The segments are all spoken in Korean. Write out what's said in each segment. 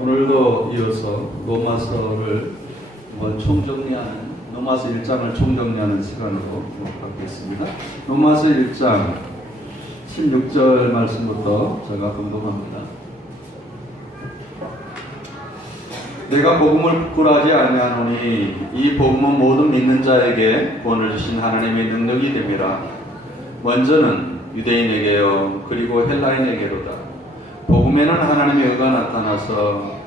오늘도 이어서 로마서를 총정리하는 로마서 1장을 총정리하는 시간으로 갖겠습니다. 로마서 1장 16절 말씀부터 제가 공독합니다. 내가 복음을 부끄러워하지 아니하노니 이 복음은 모든 믿는 자에게 구원을 주신 하나님의 능력이 됨이라. 먼저는 유대인에게요 그리고 헬라인에게로다. 복음에는 하나님의 의가 나타나서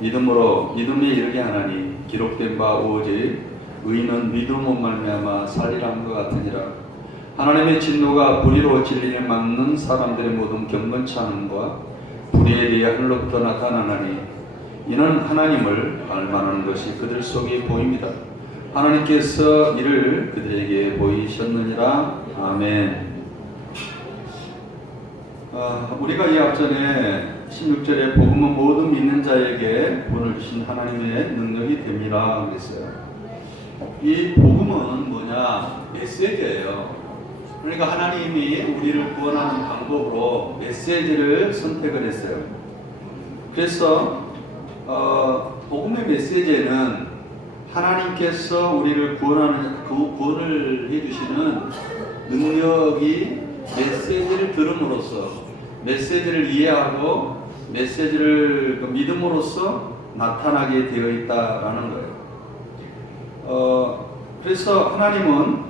믿음에 이르게 하나니 기록된 바 오직 의인은 믿음으로 말미암아 살리라 함과 같으니라. 하나님의 진노가 불의로 진리를 막는 사람들의 모든 경건치 않음과 불의에 대해 하늘로부터 나타나나니 이는 하나님을 알만하는 것이 그들 속에 보입니다. 하나님께서 이를 그들에게 보이셨느니라. 아멘. 우리가 이 앞전에 16절에 복음은 모든 믿는 자에게 구원을 주신 하나님의 능력이 됩니다 그랬어요. 이 복음은 뭐냐? 메시지예요. 그러니까 하나님이 우리를 구원하는 방법으로 메시지를 선택을 했어요. 그래서 복음의 메시지는 하나님께서 우리를 구원하는 그 구원을 해주시는 능력이 메시지를 들음으로써 메시지를 이해하고 메시지를 믿음으로써 나타나게 되어 있다라는 거예요. 그래서 하나님은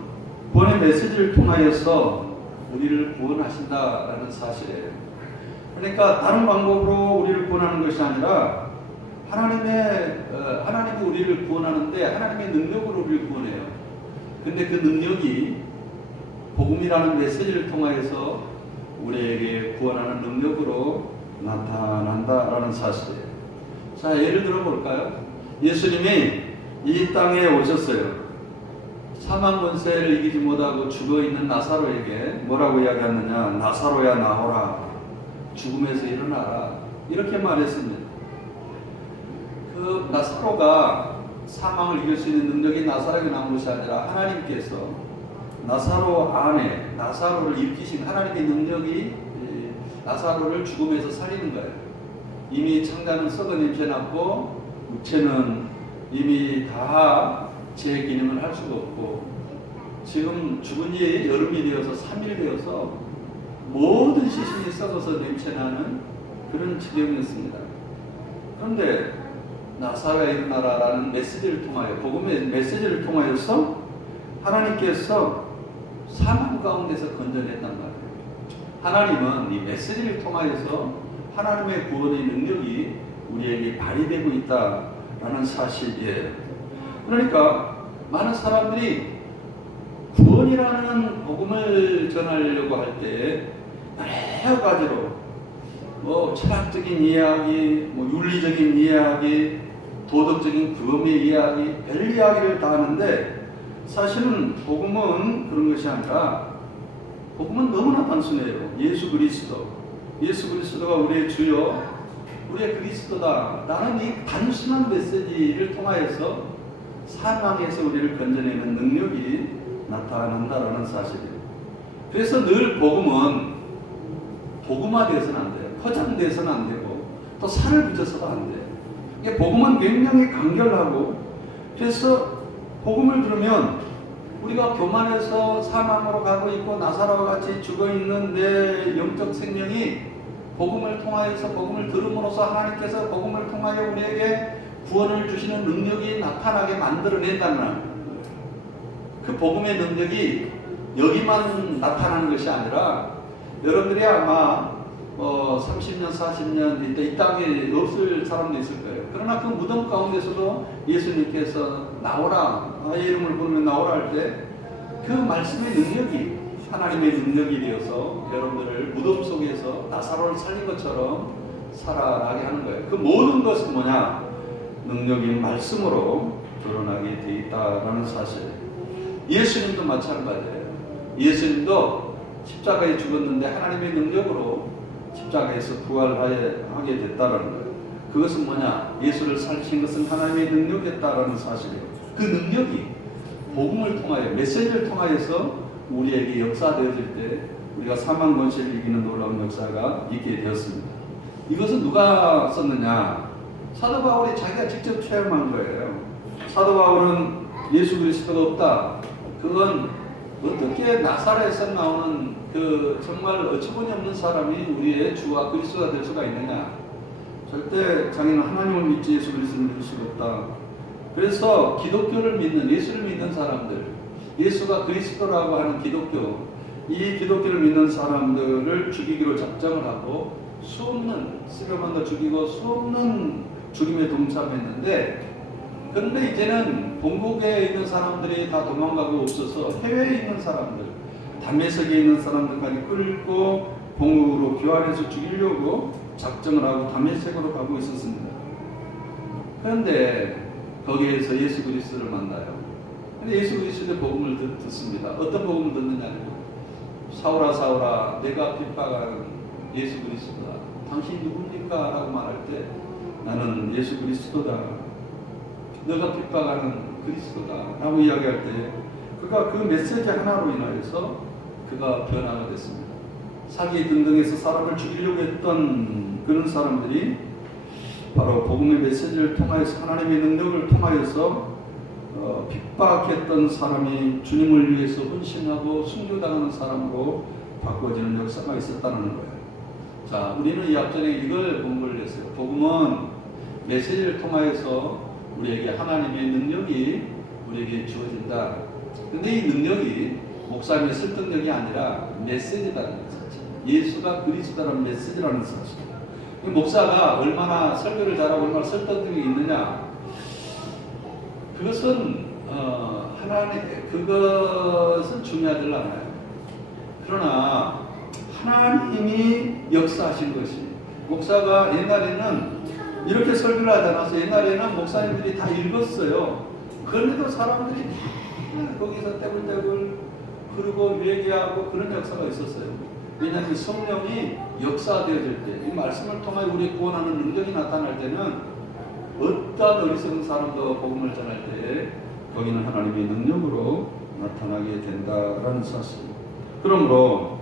구원의 메시지를 통하여서 우리를 구원하신다라는 사실이에요. 그러니까 다른 방법으로 우리를 구원하는 것이 아니라 하나님이 우리를 구원하는데 하나님의 능력으로 우리를 구원해요. 근데 그 능력이 복음이라는 메시지를 통하여서 우리에게 구원하는 능력으로 나타난다라는 사실이에요. 자, 예를 들어 볼까요? 예수님이 이 땅에 오셨어요. 사망 권세를 이기지 못하고 죽어있는 나사로에게 뭐라고 이야기하느냐? 나사로야 나오라. 죽음에서 일어나라. 이렇게 말했습니다. 그 나사로가 사망을 이길 수 있는 능력이 나사로에게 나온 것이 아니라 하나님께서 나사로 안에 나사로를 일으키신 하나님의 능력이 나사로를 죽음에서 살리는 거예요. 이미 창자는 썩은 냄새 났고 육체는 이미 다 제 기능을 할 수가 없고 지금 죽은 지 여름이 되어서 3일 되어서 모든 시신이 썩어서 냄새나는 그런 지경이었습니다. 그런데 나사로야 일어나라라는 메시지를 통하여 복음의 메시지를 통하여서 하나님께서 사망 가운데서 건져냈단 말이에요. 하나님은 이 메시지를 통하여서 하나님의 구원의 능력이 우리에게 발휘되고 있다라는 사실이에요. 그러니까 많은 사람들이 구원이라는 복음을 전하려고 할 때 여러 가지로 철학적인 이야기, 윤리적인 이야기, 도덕적인 구원의 이야기, 별 이야기를 다 하는데 사실은 복음은 그런 것이 아니라 복음은 너무나 단순해요. 예수 그리스도가 우리의 주요, 우리의 그리스도다. 나는 이 단순한 메시지를 통하여서 사망에서 우리를 건져내는 능력이 나타난다라는 사실이에요. 그래서 늘 복음은 복음화되어서는 안 돼요. 포장되어서는 안 되고 또 살을 붙여서도 안 돼요. 복음은 굉장히 간결하고 그래서 복음을 들으면 우리가 교만해서 사망으로 가고 있고 나사로와 같이 죽어있는 내 영적 생명이 복음을 통하여서 복음을 들음으로써 하나님께서 복음을 통하여 우리에게 구원을 주시는 능력이 나타나게 만들어낸다는 그 복음의 능력이 여기만 나타나는 것이 아니라 여러분들이 아마 30년, 40년 이때 이 땅에 없을 사람도 있을 거예요. 그러나 그 무덤 가운데서도 예수님께서 나오라, 나의 이름을 부르면 나오라 할 때 그 말씀의 능력이 하나님의 능력이 되어서 여러분들을 무덤 속에서 나사로를 살린 것처럼 살아나게 하는 거예요. 그 모든 것은 뭐냐? 능력인 말씀으로 드러나게 되어 있다라는 사실. 예수님도 마찬가지예요. 예수님도 십자가에 죽었는데 하나님의 능력으로 십자가에서 부활하게 됐다라는 거예요. 그것은 뭐냐? 예수를 살리신 것은 하나님의 능력이었다라는 사실이에요. 그 능력이 복음을 통하여 메시지를 통하여서 우리에게 역사되어질 때 우리가 사망 권세를 이기는 놀라운 역사가 있게 되었습니다. 이것은 누가 썼느냐? 사도 바울이 자기가 직접 체험한 거예요. 사도 바울은 예수 그리스도가 없다. 그건 어떻게 나사렛에서 나오는 그 정말 어처구니 없는 사람이 우리의 주와 그리스도가 될 수가 있느냐. 절대 자기는 하나님을 믿지 예수 그리스도를 믿을 수가 없다. 그래서 기독교를 믿는, 예수를 믿는 사람들, 예수가 그리스도라고 하는 기독교, 이 기독교를 믿는 사람들을 죽이기로 작정을 하고 수없는, 쓰려만도 죽이고 수없는 죽임에 동참했는데, 그런데 이제는 본국에 있는 사람들이 다 도망가고 없어서 해외에 있는 사람들, 다메섹에 있는 사람들까지 끌고 본국으로 교환해서 죽이려고 작정을 하고 다메섹으로 가고 있었습니다. 그런데 거기에서 예수 그리스도를 만나요. 근데 예수 그리스도의 복음을 듣습니다. 어떤 복음을 듣느냐면, 사울아 사울아 내가 핍박하는 예수 그리스도다. 당신 누굽니까? 라고 말할 때 나는 예수 그리스도다. 너가 핍박하는 그리스도다. 라고 이야기할 때 그가 그 메시지 하나로 인하여서 그가 변화가 됐습니다. 사기 등등해서 사람을 죽이려고 했던 그런 사람들이 바로 복음의 메시지를 통하여서, 하나님의 능력을 통하여서 핍박했던 사람이 주님을 위해서 헌신하고 순교당하는 사람으로 바꿔지는 역사가 있었다는 거예요. 자, 우리는 이 앞전에 이걸 공부를 했어요. 복음은 메시지를 통하여서 우리에게 하나님의 능력이 우리에게 주어진다. 근데 이 능력이 목사님의 설득력이 아니라 메시지라는 사실. 예수가 그리스도라는 메시지라는 사실. 목사가 얼마나 설교를 잘하고 얼마나 설득력이 있느냐, 그것은 그것은 중요하지 않아요. 그러나 하나님이 역사하신 것이, 목사가 옛날에는 이렇게 설교를 하지 않아서 옛날에는 목사님들이 다 읽었어요. 그런데도 사람들이 다 거기서 떼굴떼굴 그리고 얘기하고 그런 역사가 있었어요. 왜냐하면 성령이 역사되어질 때, 이 말씀을 통해 우리 구원하는 능력이 나타날 때는 어떤 어리석은 사람도 복음을 전할 때 거기는 하나님의 능력으로 나타나게 된다라는 사실. 그러므로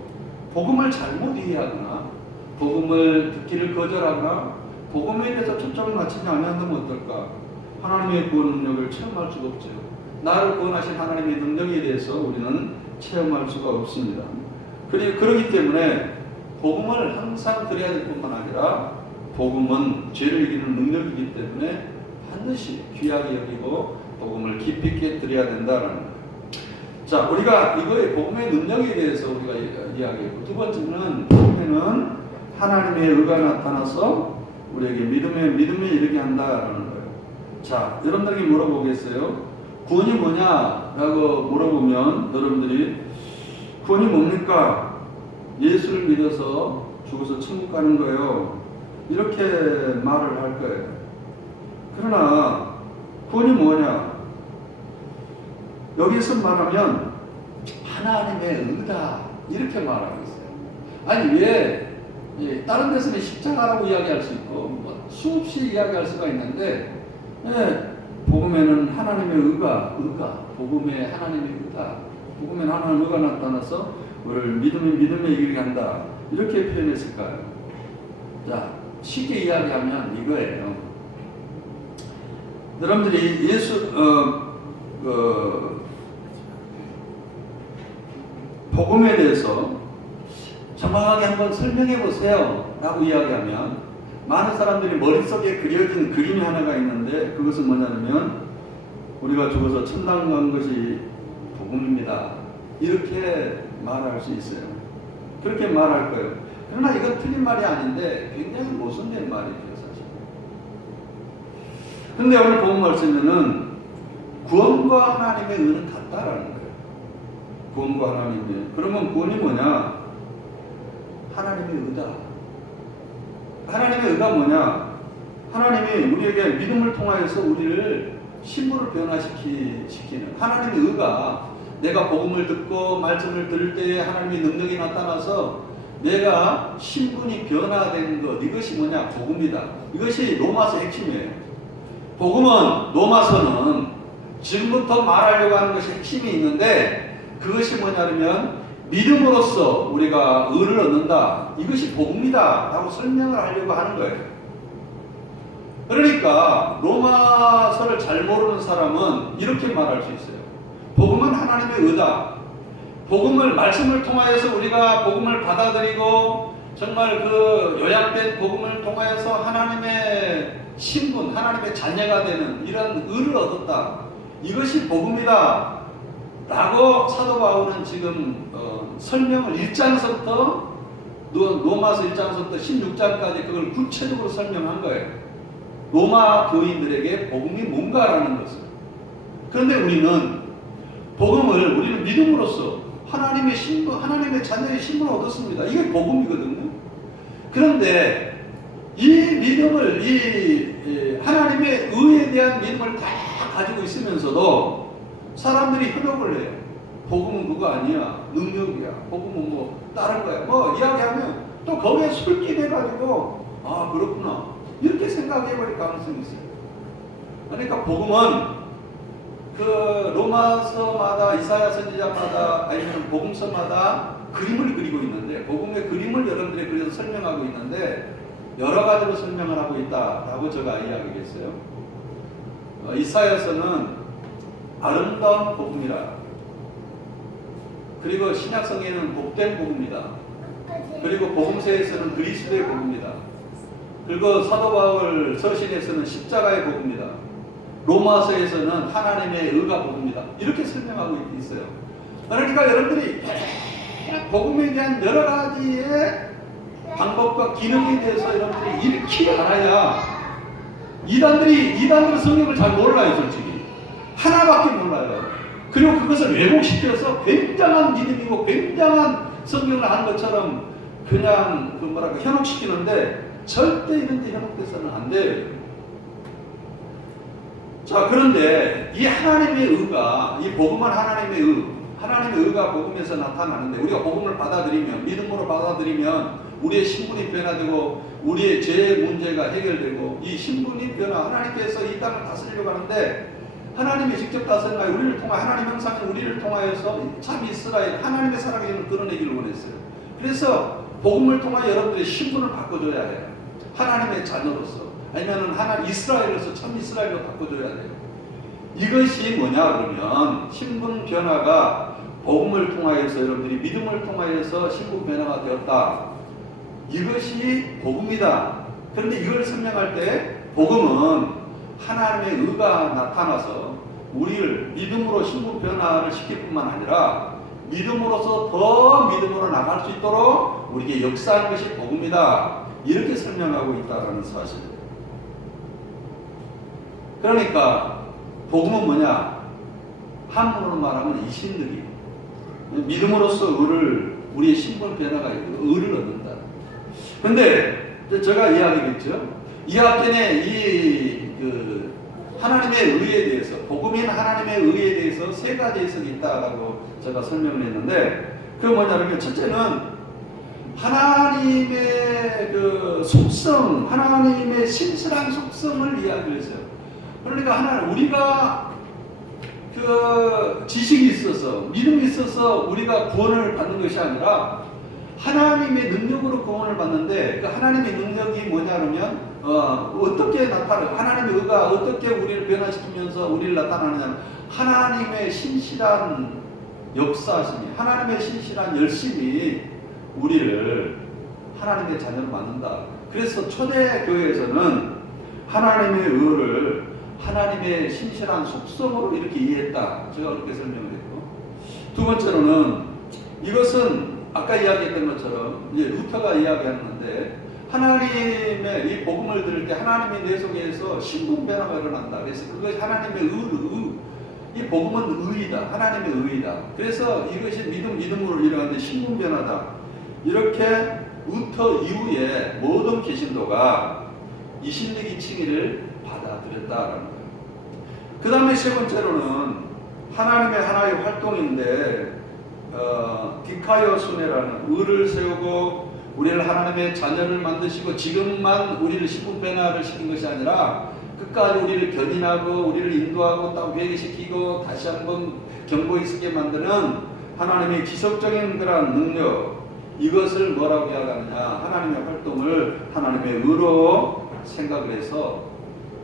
복음을 잘못 이해하거나 복음을 듣기를 거절하거나 복음에 대해서 초점을 맞추지 않는다면 어떨까? 하나님의 구원 능력을 체험할 수가 없죠. 나를 구원하신 하나님의 능력에 대해서 우리는 체험할 수가 없습니다. 그렇기 때문에 복음을 항상 드려야 될 뿐만 아니라 복음은 죄를 이기는 능력이기 때문에 반드시 귀하게 여기고 복음을 깊이 있게 드려야 된다는 거예요. 자, 우리가 이거의 복음의 능력에 대해서 우리가 이야기했고, 두 번째는 복음에는 하나님의 의가 나타나서 우리에게 믿음에 이르게 한다라는 거예요. 자, 여러분들에게 물어보겠어요. 구원이 뭐냐라고 물어보면 여러분들이 구원이 뭡니까? 예수를 믿어서 죽어서 천국 가는 거예요. 이렇게 말을 할 거예요. 그러나 구원이 뭐냐? 여기서 말하면 하나님의 의다 이렇게 말하고 있어요. 아니 왜 다른 데서는 십자가라고 이야기할 수 있고 뭐 수없이 이야기할 수가 있는데 복음에는 하나님의 의가 복음에 하나님의 의다. 복음에는 하나님의 의가 나타나서 우리를 믿음에 이르게 한다. 이렇게 표현했을까요? 자, 쉽게 이야기하면 이거예요. 여러분들이 복음에 대해서 정확하게 한번 설명해 보세요 라고 이야기하면 많은 사람들이 머릿속에 그려진 그림이 하나가 있는데 그것은 뭐냐면 우리가 죽어서 천당 간 것이 복음입니다. 이렇게 말할 수 있어요. 그렇게 말할 거예요. 그러나 이건 틀린 말이 아닌데 굉장히 모순된 말이죠, 사실. 그런데 오늘 본 말씀에는 구원과 하나님의 의는 같다라는 거예요. 구원과 하나님의. 그러면 구원이 뭐냐? 하나님의 의다. 하나님의 의가 뭐냐? 하나님이 우리에게 믿음을 통하여서 우리를 신부를 변화시키는 하나님의 의가, 내가 복음을 듣고 말씀을 들을 때에 하나님의 능력이 나타나서 내가 신분이 변화된 것, 이것이 뭐냐? 복음이다. 이것이 로마서 핵심이에요. 복음은, 로마서는 지금부터 말하려고 하는 것이 핵심이 있는데 그것이 뭐냐면 믿음으로써 우리가 의를 얻는다. 이것이 복음이다 라고 설명을 하려고 하는 거예요. 그러니까 로마서를 잘 모르는 사람은 이렇게 말할 수 있어요. 복음은 하나님의 의다. 복음을, 말씀을 통하여서 우리가 복음을 받아들이고 정말 그 요약된 복음을 통하여서 하나님의 신분, 하나님의 자녀가 되는 이런 의를 얻었다. 이것이 복음이다 라고 사도 바울은 지금 설명을 1장서부터 로마서 1장서부터 16장까지 그걸 구체적으로 설명한 거예요. 로마 교인들에게 복음이 뭔가라는 것을. 그런데 우리는 믿음으로써 하나님의 신분, 하나님의 자녀의 신분을 얻었습니다. 이게 복음이거든요. 그런데 이 믿음을, 이 하나님의 의에 대한 믿음을 다 가지고 있으면서도 사람들이 현혹을 해요. 복음은 그거 아니야. 능력이야. 복음은 뭐 다른 거야. 뭐 이야기하면 또 거기에 술집해가지고 아 그렇구나 이렇게 생각해버릴 가능성이 있어요. 그러니까 복음은 그 로마서마다 이사야 선지자마다 아니면 복음서마다 그림을 그리고 있는데 복음의 그림을 여러분들이 그려서 설명하고 있는데 여러 가지로 설명을 하고 있다라고 제가 이야기했어요. 이사야서는 아름다운 복음이라, 그리고 신약성에는 복된 복음이다. 그리고 복음서에서는 그리스도의 복음이다. 그리고 사도 바울 서신에서는 십자가의 복음이다. 로마서에서는 하나님의 의가 복음이다. 이렇게 설명하고 있어요. 그러니까 여러분들이 복음에 대한 여러 가지의 방법과 기능에 대해서 여러분들이 익히 알아야 이단들은 성경을 잘 몰라요. 솔직히 하나밖에 몰라요. 그리고 그것을 왜곡시켜서 굉장한 믿음이고 굉장한 성경을 한 것처럼 그냥 현혹시키는데 절대 이런 데 현혹돼서는 안 돼요. 자, 그런데 이 하나님의 의가, 이 복음은 하나님의 의가 복음에서 나타나는데 우리가 복음을 받아들이면, 믿음으로 받아들이면 우리의 신분이 변화되고 우리의 죄의 문제가 해결되고 이 신분이 하나님께서 이 땅을 다스리려고 하는데 하나님이 직접 다스리나요? 우리를 통하여 하나님 형상인 우리를 통하여서 참 이스라엘 하나님의 살아계심을 드러내기를 원했어요. 그래서 복음을 통하여 여러분들의 신분을 바꿔줘야 해요. 하나님의 자녀로서 아니면 하나님 이스라엘로서 참 이스라엘로 바꿔줘야 돼요. 이것이 뭐냐 그러면 신분 변화가 복음을 통하여서 여러분들이 믿음을 통하여서 신분 변화가 되었다. 이것이 복음이다. 그런데 이걸 설명할 때 복음은 하나님의 의가 나타나서 우리를 믿음으로 신분 변화를 시킬 뿐만 아니라 믿음으로서 더 믿음으로 나갈 수 있도록 우리에게 역사하는 것이 복음이다. 이렇게 설명하고 있다는 사실. 그러니까 복음은 뭐냐? 한문으로 말하면 이신득이 믿음으로써 우리의 신분 변화가 있고 의를 얻는다. 근데 제가 이야기했죠. 이 앞전에 하나님의 의에 대해서 복음인 하나님의 의에 대해서 세 가지 해석이 있다라고 제가 설명을 했는데 그게 뭐냐면 첫째는 하나님의 그 속성, 하나님의 신실한 속성을 이야기를 했어요. 그러니까 우리가 그 지식이 있어서 믿음이 있어서 우리가 구원을 받는 것이 아니라 하나님의 능력으로 구원을 받는데 그 하나님의 능력이 뭐냐면 어떻게 나타나요? 하나님의 의가 어떻게 우리를 변화시키면서 우리를 나타나느냐? 하나님의 신실한 역사심이, 하나님의 신실한 열심이 우리를 하나님의 자녀로 만든다. 그래서 초대교회에서는 하나님의 의를 하나님의 신실한 속성으로 이렇게 이해했다. 제가 그렇게 설명을 했고, 두 번째로는 이것은 아까 이야기했던 것처럼 이제 루터가 이야기하는데 하나님의 이 복음을 들을 때 하나님이 내 속에서 신분 변화가 일어난다. 그래서 그것이 하나님의 이 복음은 의이다. 하나님의 의이다. 그래서 이것이 믿음으로 일어나는데 신분 변화다. 이렇게 루터 이후에 모든 개신도가 이신득이 칭의를 받아들였다라는 거예요. 그 다음에 세 번째로는 하나님의 하나의 활동인데 디카이오 순회라는 의를 세우고 우리를 하나님의 자녀를 만드시고 지금만 우리를 신분 변화를 시킨 것이 아니라 끝까지 우리를 견인하고 우리를 인도하고 또 회개시키고 다시 한번 경고 있게 만드는 하나님의 지속적인 그런 능력, 이것을 뭐라고 이야기하느냐, 하나님의 활동을 하나님의 의로 생각을 해서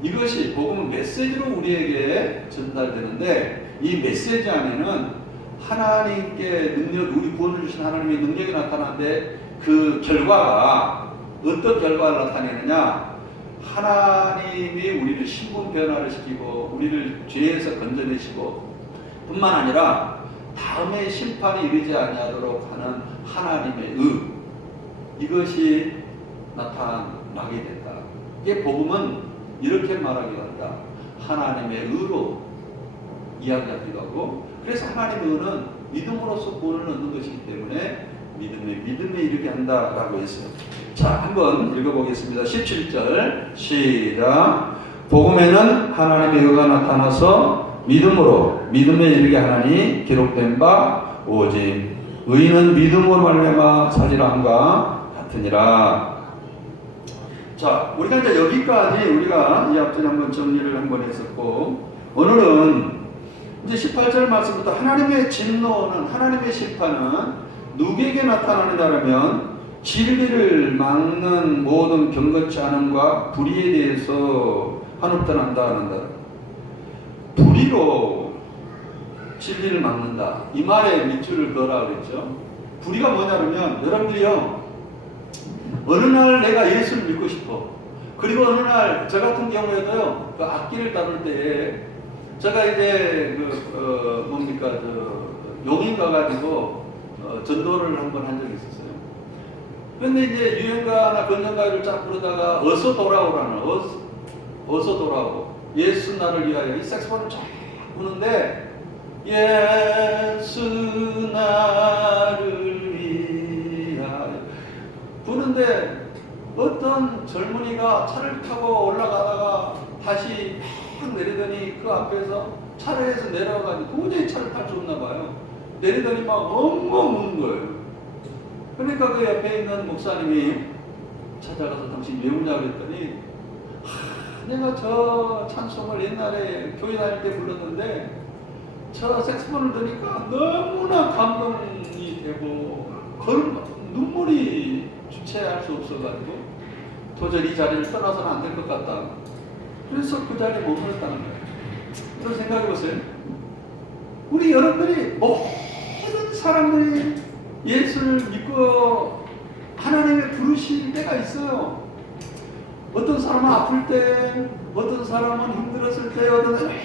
이것이 복음은 메시지로 우리에게 전달되는데 이 메시지 안에는 하나님께 능력, 우리 구원을 주신 하나님의 능력이 나타나는데 그 결과가 어떤 결과를 나타내느냐? 하나님이 우리를 신분 변화를 시키고 우리를 죄에서 건져내시고 뿐만 아니라 다음에 심판이 이르지 아니하도록 하는 하나님의 의, 이것이 나타나게 된다. 이게 복음은 이렇게 말하기도 한다. 하나님의 의로 이야기하기도 하고, 그래서 하나님의 의는 믿음으로써 구원을 얻는 것이기 때문에 믿음에 이르게 한다라고 했어요. 자, 한번 읽어보겠습니다. 17절 시작. 복음에는 하나님의 의가 나타나서 믿음에 이르게 하나니 기록된 바 오직 의인은 믿음으로 말미암아 사질함과 같으니라. 자, 우리가 이제 여기까지 우리가 이 앞전에 한번 정리를 한번 했었고, 오늘은 이제 18절 말씀부터 하나님의 진노는, 하나님의 심판은 누구에게 나타나느냐면 진리를 막는 모든 경건치 않음과 불의에 대해서 한없단한다. 불의로 진리를 막는다. 이 말에 밑줄을 그어라 그랬죠. 불의가 뭐냐면, 여러분들이요, 어느 날 내가 예수를 믿고 싶어. 그리고 어느 날 저 같은 경우에도요, 그 악기를 다룰 때 제가 이제 용인 가가지고 전도를 한번 한 적이 있었어요. 그런데 이제 유행가나 건전가요를 쫙 부르다가 어서 돌아오라는, 어서 돌아오고 예수 나를 위하여 이 색소폰을 쫙 부는데, 예수 나를 위하여 부는데 어떤 젊은이가 차를 타고 올라가다가 다시 막 내리더니 그 앞에서 차량에서 내려가지고 도저히 차를 탈 수 없나 봐요. 내리더니 막 엉엉 우는 거예요. 그러니까 그 옆에 있는 목사님이 찾아가서 당신 왜 우냐 그랬더니, 내가 저 찬송을 옛날에 교회 다닐 때 불렀는데 저 색소폰을 들으니까 너무나 감동이 되고 눈물이 주체할 수 없어가지고 도저히 이 자리를 떠나서는 안 될 것 같다. 그래서 그 자리에 머물렀다는 거예요. 그런 생각해보세요. 우리 여러분들이 모든 사람들이 예수를 믿고 하나님의 부르실 때가 있어요. 어떤 사람은 아플 때, 어떤 사람은 힘들었을 때, 어떤 사람은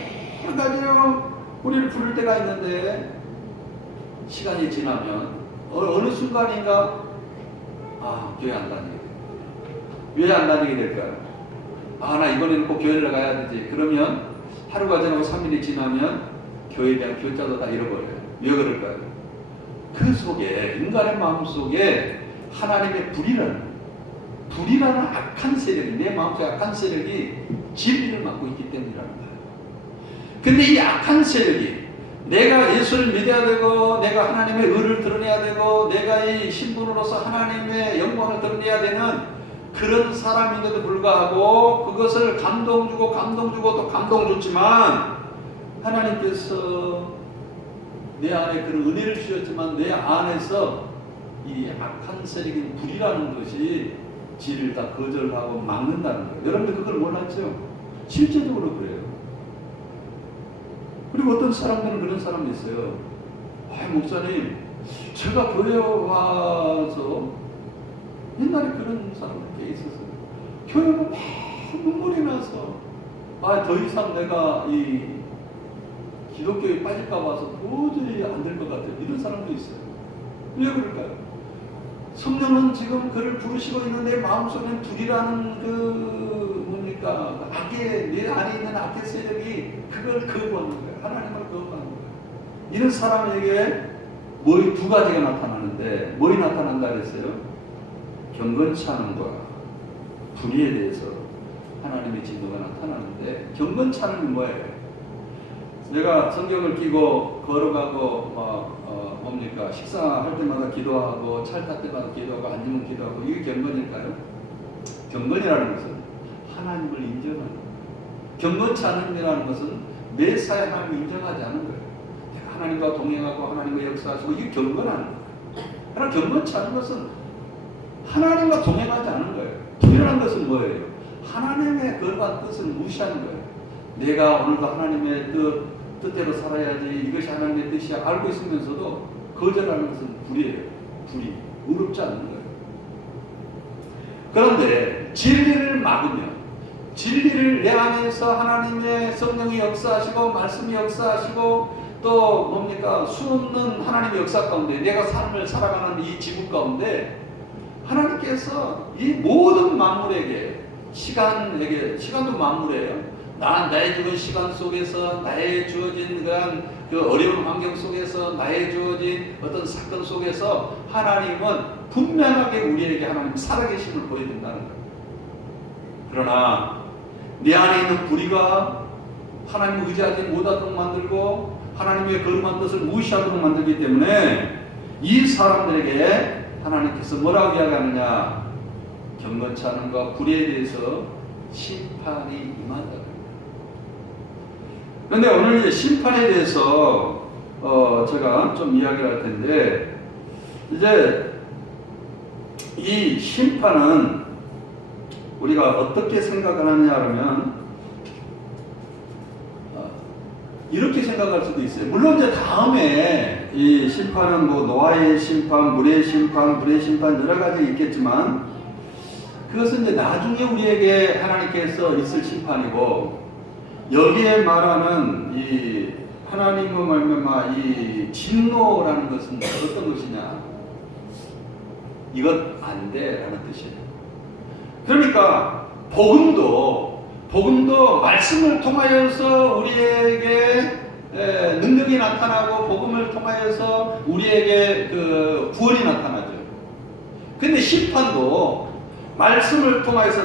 여러 가지로 우리를 부를 때가 있는데, 시간이 지나면 어느 순간인가 교회 안 다니게 돼요. 왜 안 다니게 될까요? 나 이번에는 꼭 교회를 가야 되지. 그러면 하루가 지나고 3일이 지나면 교회에 대한 교자도 다 잃어버려요. 왜 그럴까요? 그 속에, 인간의 마음 속에 하나님의 불이라는 악한 세력이, 내 마음속에 악한 세력이 진리를 막고 있기 때문이라는 거예요. 근데 이 악한 세력이, 내가 예수를 믿어야 되고, 내가 하나님의 의를 드러내야 되고, 내가 이 신분으로서 하나님의 영광을 드러내야 되는 그런 사람인데도 불구하고 그것을 감동 주고 또 감동 줬지만, 하나님께서 내 안에 그런 은혜를 주셨지만 내 안에서 이 악한 세력인 불이라는 것이 지를 다 거절하고 막는다는 거예요. 여러분들 그걸 몰랐죠? 실제적으로 그래요. 그리고 어떤 사람들은 그런 사람이 있어요. 목사님, 제가 교회 와서, 옛날에 그런 사람들 꽤 있었어요. 교회 오면 막 눈물이 나서, 더 이상 내가 이 기독교에 빠질까 봐서 도저히 안 될 것 같아요. 이런 사람도 있어요. 왜 그럴까요? 성령은 지금 그를 부르시고 있는데 마음속에는 불이라는 악의, 내 안에 있는 악의 세력이 그걸 거부하는 거예요. 하나님을 거부하는 거예요. 이런 사람에게 두 가지가 나타나는데, 뭐이 나타난다 그랬어요? 경건치 않음과 불의에 대해서 하나님의 진노가 나타나는데, 경건치 않음이 뭐예요? 내가 성경을 끼고 걸어가고 식사할 때마다 기도하고, 차 탈 때마다 기도하고, 앉으면 기도하고, 이게 경건일까요? 경건이라는 것은 하나님을 인정하는 거예요. 경건치 않음이라는 것은 매사에 하나님을 인정하지 않은 거예요. 내가 하나님과 동행하고 하나님과 역사하시고, 이게 경건하는 거예요. 그러나 경건치 않은 것은 하나님과 동행하지 않은 거예요. 불이라는 것은 뭐예요? 하나님의 거룩한 뜻을 무시하는 거예요. 내가 오늘도 하나님의 뜻대로 살아야지, 이것이 하나님의 뜻이야 알고 있으면서도 거절하는 것은 불이에요. 불이 의롭지 않는 거예요. 그런데 진리를 막으면, 진리를 내 안에서 하나님의 성령이 역사하시고 말씀이 역사하시고 또 뭡니까 수없는 하나님의 역사 가운데 내가 삶을 살아가는 이 지구 가운데 하나님께서 이 모든 만물에게, 시간도 만물이에요. 나의 죽은 시간 속에서, 나의 주어진 그 어려운 환경 속에서, 나의 주어진 어떤 사건 속에서 하나님은 분명하게 우리에게 하나님 살아계심을 보여준다는 거예요. 그러나 내 안에 있는 불의가 하나님을 의지하지 못하도록 만들고 하나님의 거룩한 뜻을 무시하도록 만들기 때문에 이 사람들에게 하나님께서 뭐라고 이야기하느냐, 경건치 않음과 불의에 대해서 심판이 임한다. 그런데 오늘 이제 심판에 대해서 제가 좀 이야기를 할 텐데, 이제 이 심판은 우리가 어떻게 생각을 하느냐 하면 이렇게 생각할 수도 있어요. 물론 이제 다음에 이 심판은 뭐 노아의 심판, 물의 심판, 불의 심판 여러 가지 있겠지만 그것은 이제 나중에 우리에게 하나님께서 있을 심판이고, 여기에 말하는 이 하나님의 말미암아 이 진노라는 것은 어떤 것이냐? 이것 안 돼라는 뜻이에요. 그러니까 복음도 말씀을 통하여서 우리에게 능력이 나타나고 복음을 통하여서 우리에게 그 구원이 나타나죠. 근데 심판도 말씀을 통하여서